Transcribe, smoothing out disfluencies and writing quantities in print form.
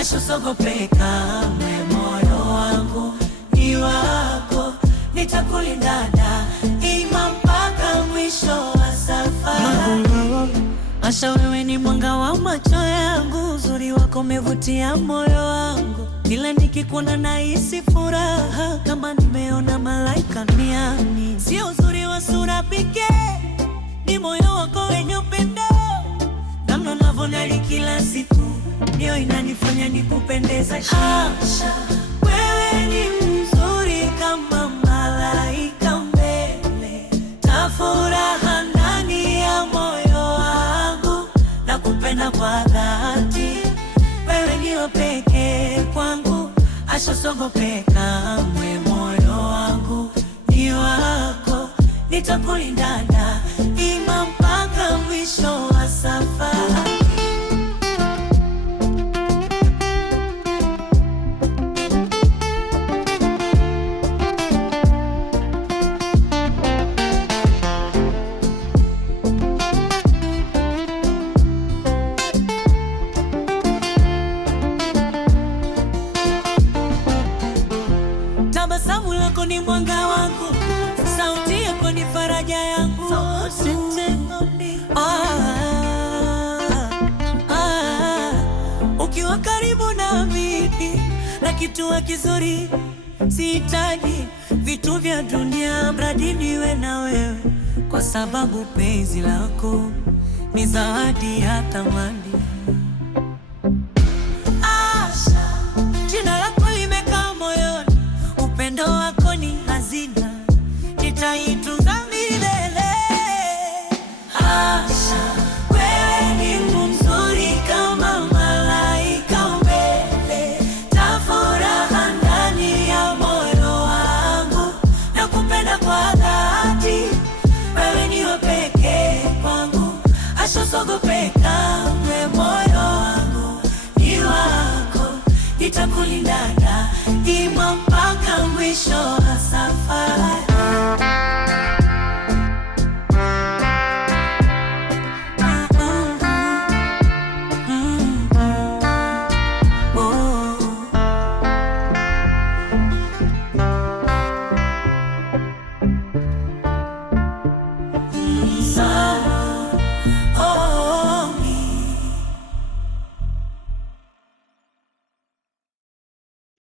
usiogope kamwe, moyo wangu ni wako, nitakulinda daima mpaka mwisho wa safari. Asha, wewe ni mwanga wa macho yangu, uzuri wako umevutia moyo wangu, kila nikikuona nahisi furaha kama nimeona malaika duniani. Sio uzuri wa sura pekee, ni moyo wako wenye upendo, namna unavyonali kila siku ndio inanifanya nikupendeza. Asha, wewe ni mzuri kama malaika, mbele ta furaha ndani ya moyo wangu, nakupenda kwa dhati, wewe ni wa pekee kwangu. Asha, usiogope kamwe, moyo wangu ni wako, nitakulinda daima mpaka mwisho wa safari. Tabasamu lako ni mwanga wangu, sauti yako ni faraja yangu. Ukiwa karibu nami na kitu kizuri, sihitaji vitu vya dunia, mradi niwe na wewe, kwa sababu penzi lako ni zawadi ya thamani.